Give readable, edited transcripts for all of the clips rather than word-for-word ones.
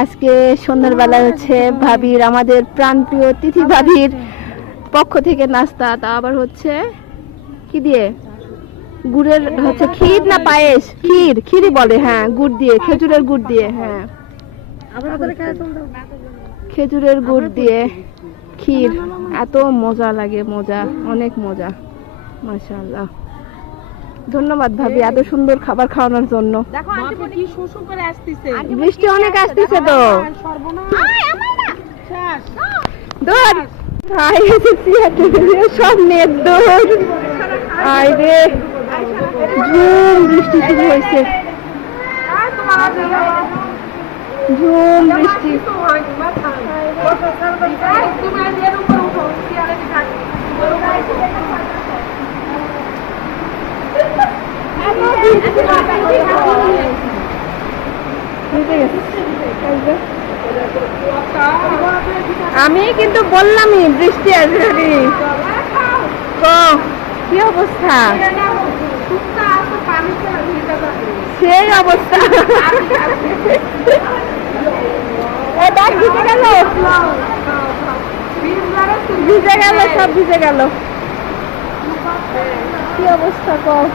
আজকে সন্ধ্যার বেলা হচ্ছে ভাবির, আমাদের প্রাণপ্রিয় তিথি ভাবির পক্ষ থেকে নাস্তা। তা আবার হচ্ছে কি দিয়ে, গুড়ের হচ্ছে ক্ষীর না পায়েস, ক্ষীরই বলে, হ্যাঁ গুড় দিয়ে, খেজুরের গুড় দিয়ে, হ্যাঁ খেজুরের গুড় দিয়ে ক্ষীর। এত মজা লাগে, মজা, অনেক মজা, মাশাআল্লাহ। ধন্যবাদ ভাবি এত সুন্দর খাবার খাওয়ানোর জন্য। বৃষ্টি অনেক আসতেছে তো, সব নেট দৌড়, আরে ঝুম বৃষ্টি শুরু হয়েছে, ঝুম বৃষ্টি। আমি কিন্তু বললামই বৃষ্টি আসবে, কি অবস্থা, সেই অবস্থা, ভিজে গেল, ভিজে গেল, সব ভিজে গেল, কি অবস্থা কম।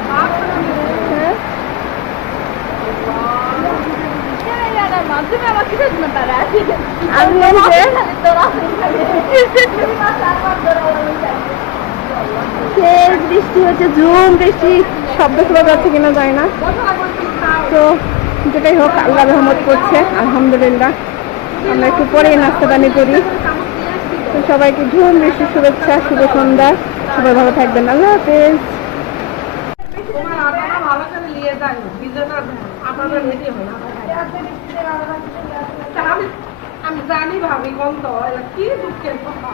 বৃষ্টি হচ্ছে, ঝুম বৃষ্টি, শব্দ শোনা যাচ্ছে কিনা যায় না, তো যেটাই হোক আল্লাহ রহমত করছে, আলহামদুলিল্লাহ। আমরা একটু পরেই নাস্তা পানি করি। তো সবাইকে ঝুম বৃষ্টির শুভেচ্ছা, শুভ সন্ধ্যা, সবাই ভালো থাকবেন, আল্লাহ হাফেজ। আমি জানি ভাবি কোন তো কি দুঃখের কথা।